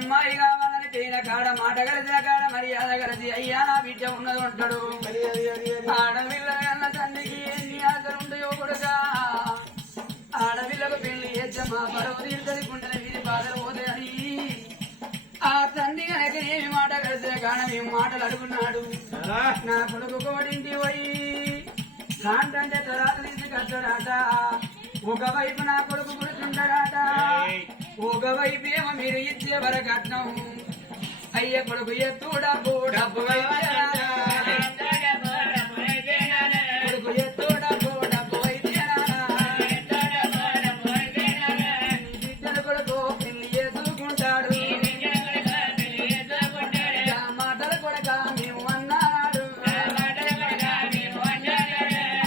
అమ్మాయి కావాలని పేన కాడ మాట కలిసిన కాడ మర్యాద కలిసి అయ్యా నా బిడ్డ ఉన్నది ఉంటాడు ఆడపిల్ల తండ్రికి ఎన్ని ఆశలు ఉంటాయో కొడుకా ఆడపిల్లకు పెళ్లి చేద్దామా పరవు తీరుతది గుండెల వీధి బాధలు పోతాయి ఆ తండ్రి కనుక ఏమి మాట కలిసిన కాడ మేము మాటలు అడుగున్నాడు నా కొడుకు కోడింటి పోయి కాంటే తరాలు తీసి కట్టడాట ఒకవైపు నా కొడుకు కూర్చుంటాడాట ఒకవైపు ఏమో మీరు ఇచ్చే వరకట్నం అయ్య కొడుకు ఎత్తు డబ్బు డబ్బు కొడుకు ఎత్తు డబ్బు డబ్బు బిడ్డలు కొడుకు పెళ్లి చేసుకుంటాడు మాటలు కొడక మేము అన్నాడు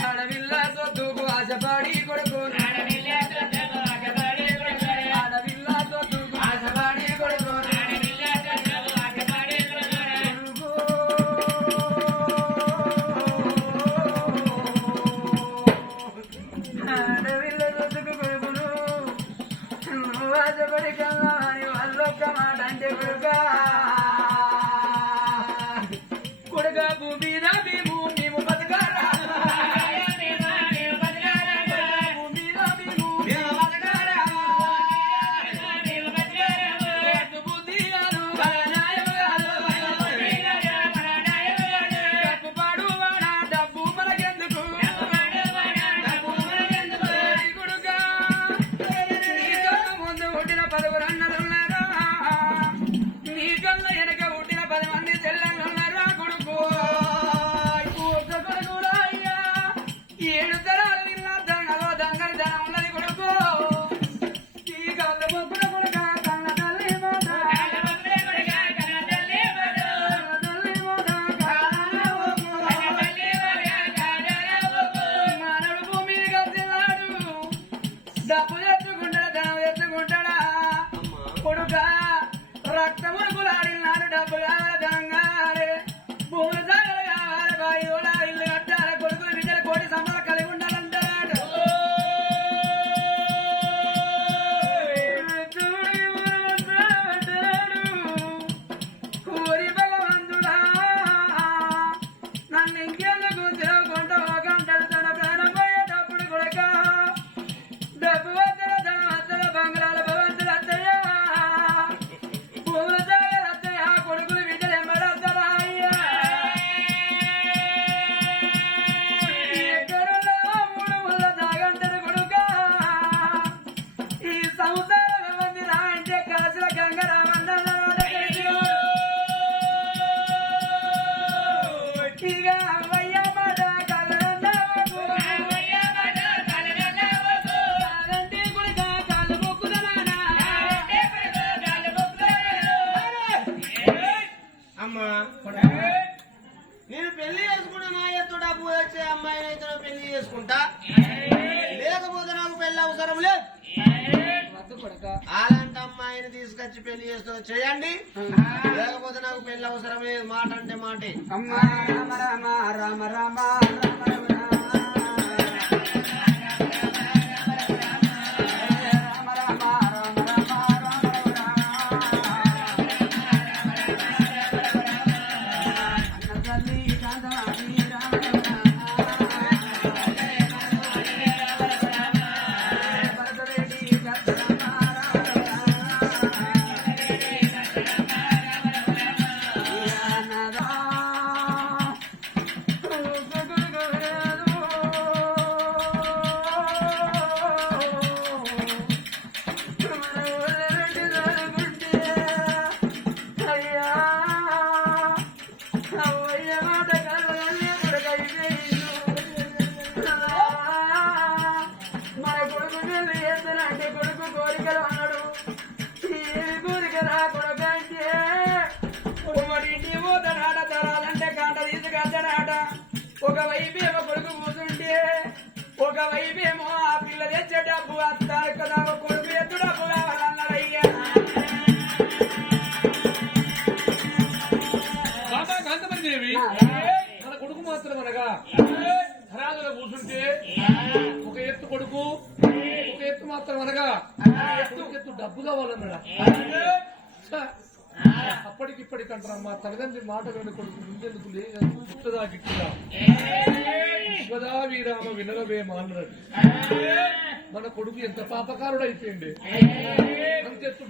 ఆడవిల్ల సొత్తుకు ఆశపడి కొడుకు కొడుగా భూమి మేము మేము బతకారా డబ్బు ఎత్తుకుంటాడా ధనం ఎత్తుకుంటాడా కొడుక రక్తములు కులాడినాడు డబ్బు కావాలి ధనం కావాలి భూములు సాగలు కావాలి బాయి ఇల్లు కట్టాలి కొడుకులు బిడ్డలు కోటి సంపద కలిగి ఉండాలంటాడు ఊరి భగవంతుడా నన్ను ఇంకెందుకు తిరుగుకుంటూ ఒక అంటాడు తన ప్రాణం పోయేటప్పుడు కొడుక డబ్బు వద్దల ధనం వద్దల బంగారాల భవంతులు అత్తయ్యా భూముల సాగలు అత్తయ్యా కొడుకులు బిడ్డలు ఎంబడతారా అయ్యా ఎక్కడున్నా మూడు ముళ్ళ దాగంటారు కొడుక ఈ సంసార మంది రా అంటే కాసుల గంగరామన్న ఇక అవ్వయ్య మాట కలరన్నావు అమ్మా నేను పెళ్లి చేసుకుంటా నా ఎత్తు డబ్బు వచ్చే అమ్మాయిని అయితే పెళ్లి చేసుకుంటా లేకపోతే నాకు పెళ్లి అవసరం లేదు అలాంటి అమ్మాయిని తీసుకొచ్చి పెళ్లి చేస్తా చేయండి లేకపోతే నాకు పెళ్లి అవసరం లేదు మాట అంటే మాటే అమ్మా రామ రామ రామ రామ రామ కొడుకు కోరికలు అన్నాడు ఏమి కోరికరా కొడుకంటే ఇంటి పోతాడాట తరాలంటే కాంట తీసుకెళ్తాడాట ఒకవైపు ఏమో కొడుకు కూర్చుంటే ఒకవైపు ఏమో ఆ పిల్ల తెచ్చే డబ్బు అత్తారు కదా కొడుకు ఎత్తు డబ్బు కావాలన్నాడు అయ్యా మన కొడుకు మాత్రం అనగా ధరాదులో కూర్చుంటే ఒక ఎత్తు కొడుకు ఒక ఎత్తు మాత్రం అనగా ఎత్తు డబ్బు కావాలన్నాడా అప్పటికిప్పటికంటారా మా తల్లిదండ్రి మాట విని కొడుకు ముందెందుకు పుట్టదా గిట్టుదా విశ్వదా వీరామ వినరవే మానరది మన కొడుకు ఎంత పాపకారుడు అయిపోయింది అంతెత్తు